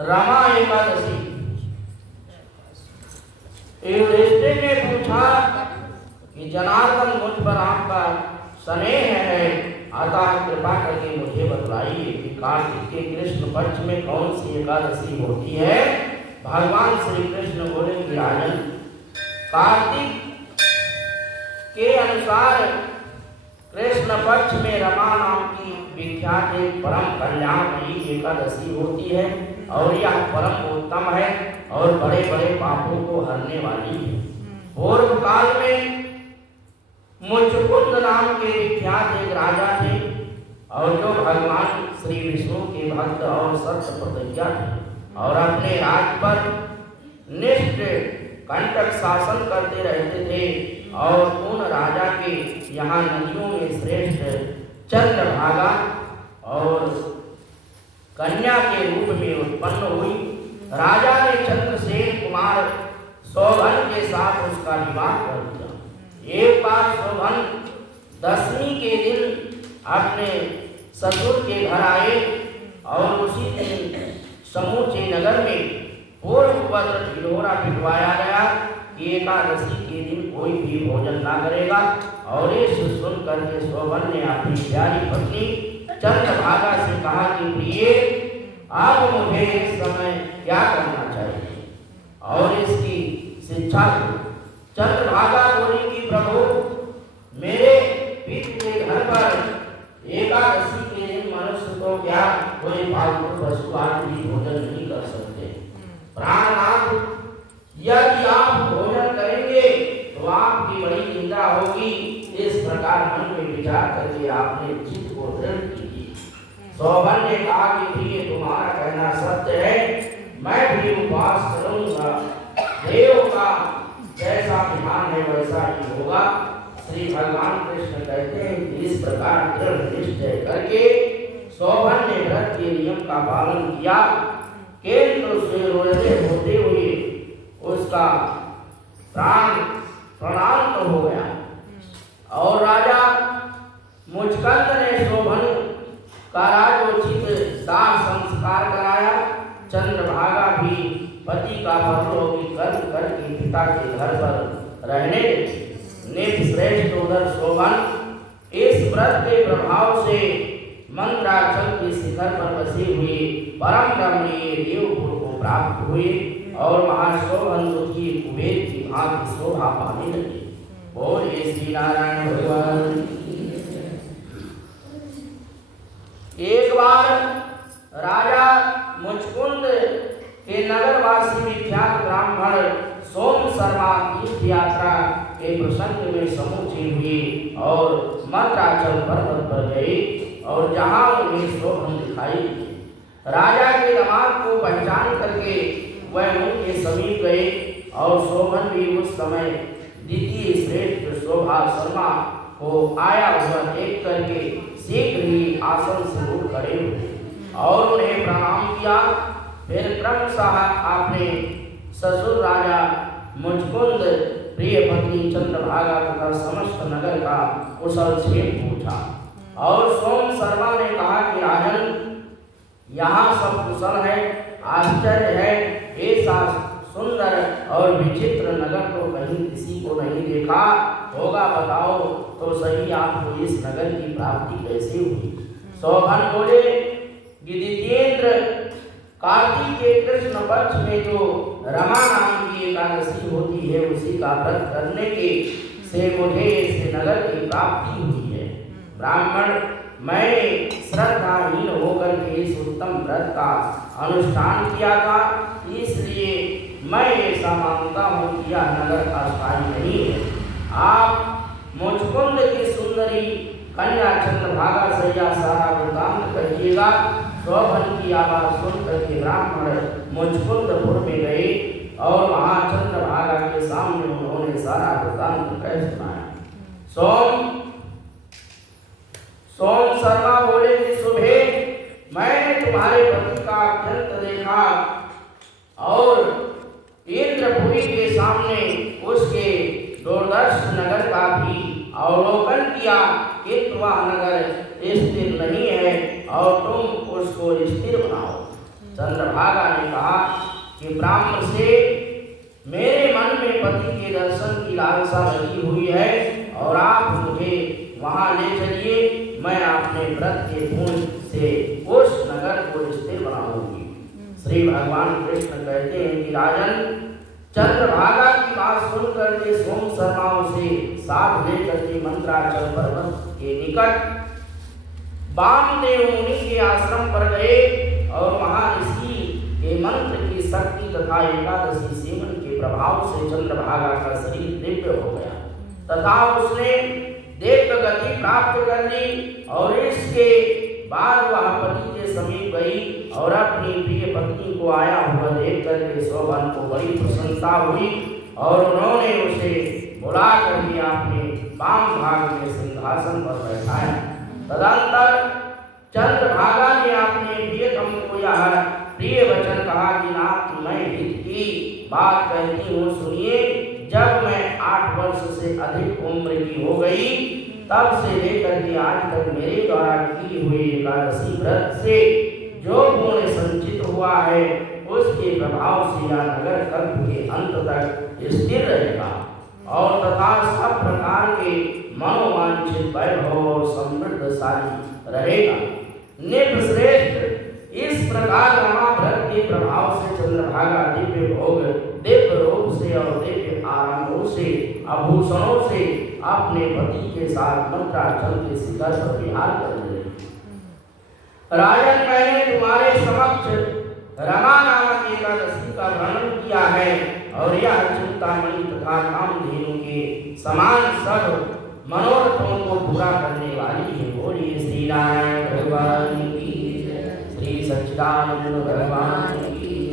रमा एकादशी। युधिष्ठिर ने पूछा कि जनार्दन मुझ पर आपका स्नेह है, अतः कृपा करके मुझे बतलाइए कि कार्तिक के कृष्ण पक्ष में कौन सी एकादशी होती है। भगवान श्री कृष्ण बोले कि राजन, कार्तिक के अनुसार कृष्ण पक्ष में रमा नाम की विख्यात एक परम कल्याणमयी एकादशी होती है और यह परम उत्तम है और बड़े बड़े पापों को हरने वाली है। पूर्व काल में मुचकुंद नाम के विख्यात एक राजा थे और जो भगवान श्री विष्णु के भक्त और सत्य प्रतिज्ञा थे और अपने राज पर निष्ठ कंटक शासन करते रहते थे। और उन राजा के यहाँ नदियों में श्रेष्ठ चंद्रभागा और कन्या के रूप में उत्पन्न हुई। राजा ने चंद्रसेन कुमार शोभन के साथ उसका विवाह कर दिया। एक बार शोभन दशमी के दिन अपने ससुर के घर आए और उसी दिन समूचे नगर में पूर्ववत ढिढोरा पिटवाया गया कि एकादशी के दिन कोई भी भोजन ना करेगा। और ये सुन करके शोभन ने अपनी प्यारी पत्नी चंद्रभागा से कहा कि प्रिय, अब मुझे इस समय क्या करना चाहिए और इसकी शिक्षा दो। चंद्रभागा बोली कि प्रभु, मेरे पिता के घर पर एकादशी के दिन मनुष्य तो क्या कोई पालतू पशु आदि भी भोजन नहीं कर सकते। प्राणनाथ, यदि आप भोजन करेंगे तो आपकी बड़ी निंदा होगी। इस प्रकार मन में विचार करके आपने चित्त को दृढ़ कीजिए। शोभन ने कहा कि प्रिय, तुम्हारा कहना सत्य है, मैं भी उपवास करूंगा। देव का जैसा विधान है वैसा ही होगा। श्री भगवान कृष्ण कहते हैं कि इस प्रकार दृढ़ निश्चय करके शोभन ने व्रत के नियम का पालन किया। केंद्र से रोते होते हुए उसका प्राण प्रणाम तो हो गया और राजा मुचकंद ने शोभन का राजोचित दाह संस्कार कराया। चंद्रभागा भी पति का परलोकी कर्म करके पिता के घर पर रहने नित श्रेष्ठ उधर शोभन इस व्रत के प्रभाव से मंत्राचल के शिखर पर बसे हुए परम रमणीय देवपुर को प्राप्त हुए और महाशोभन की कुबेर की भांति शोभा पाने लगे। बोलिए श्री नारायण भगवान। एक बार राजा मुचकुंद के नगरवासी विख्यात ब्राह्मण सोम शर्मा तीर्थ यात्रा के प्रसंग में समूचे हुए और मंत्राचल पर्वत पर गए और जहां उन्हें शोभन दिखाई दी। राजा के दामाद को पहचान करके वह उनके समीप गए और शोभन भी उस समय द्वितीय श्रेष्ठ शोभा शर्मा को आया हुआ देख करके शीघ्र ही आसन से उठ खड़े हुए और उन्हें प्रणाम किया। फिर क्रमशः आपने ससुर राजा मुचकुंद, प्रिय पत्नी चंद्रभागा तथा समस्त नगर का कुशल क्षेम पूछा। और सोम शर्मा ने कहा कि राजन, यहाँ सब कुशल है, आश्चर्य है। ऐसा सुंदर और विचित्र नगर तो कहीं किसी को नहीं देखा होगा। बताओ तो सही, आपको इस नगर की प्राप्ति कैसे हुई। शोभन बोले, गिरिजेंद्र, कार्तिक के कृष्ण पक्ष में जो रमा नाम की एकादशी होती है उसी का व्रत करने के से मुझे इस नगर की प्राप्ति हुई है। ब्राह्मण, मैंने श्रद्धाहीन होकर के इस उत्तम व्रत का अनुष्ठान किया था, इसलिए मैं ऐसा मानता हूँ कि यह नगर अस्थायी नहीं है। आप मुचकुंद की सुंदरी कन्या चंद्रभागा से यह सारा वृतांत कहिएगा। शोभन की आवाज सुनकर के ब्राह्मण मुचकुंदपुर में गए और वहां चंद्रभागा के सामने उन्होंने सारा वृतांत कह सुनाया। सोम शर्मा बोले कि सुबह मैंने तुम्हारे पति का अत्यंत देखा और इंद्रपुरी के सामने उसके दूरदर्श नगर का भी अवलोकन किया, किंतु वह नगर स्थिर नहीं है और तुम उसको स्थिर बनाओ। चंद्रभागा ने कहा कि ब्राह्मण से मेरे मन में पति के दर्शन की लालसा लगी हुई है और आप मुझे वहां ले चलिए, मैं अपने व्रत के पुण्य से उस नगर को स्थिर बनाऊंगी। श्री भगवान कृष्ण कहते हैं कि राजन, चंद्रभागा की बात सुनकर के सोम शर्माओं से साथ लेकर के मंत्राचल पर्वत के निकट वामदेव मुनि के आश्रम पर गए और वहां ऋषि के मंत्र की शक्ति तथा एकादशी सेवन के प्रभाव से चंद्रभागा का शरीर दिव्य हो गया तथा उसने दिव्य गति प्राप्त कर ली। और इसके बाद वह पति के समीप गई और अपनी प्रिय पत्नी को आया हुआ देख करके शोभन को बड़ी प्रसन्नता हुई और उन्होंने उसे बुला करके अपने वाम भाग में सिंहासन पर बैठाया। तदंतर चंद्रभागा ने अपने प्रियतम को यह प्रिय वचन कहा कि नाथ, मैं हित की बात कहती हूँ, सुनिए। जब मैं 8 वर्ष से अधिक उम्र की हो गई तब से लेकर के आज तक मेरे द्वारा की हुई एकादशी व्रत से जो पुण्य संचित हुआ है उसके प्रभाव से यह नगर कल्प के अंत तक स्थिर रहेगा और तथा सब प्रकार के मनोवांछित वैभव और समृद्धशाली रहेगा। निपश्रेष्ठ इस प्रकार महाव्रत के प्रभाव से चंद्रभागा दिव्य भोग, दिव्य रूप से और दिव्य आरामों से, आभूषणों से अपने पति के साथ मंत्राचल के शिखर पर विहार कर रहे। राजन, मैंने तुम्हारे समक्ष रमा नामक एकादशी का वर्णन किया है और यह चिंतामणि तथा कामधेनु के समान सब मनोरथों को पूरा करने वाली है। बोलिए श्री नारायण भगवान की, श्री सच्चिदानंद भगवान की।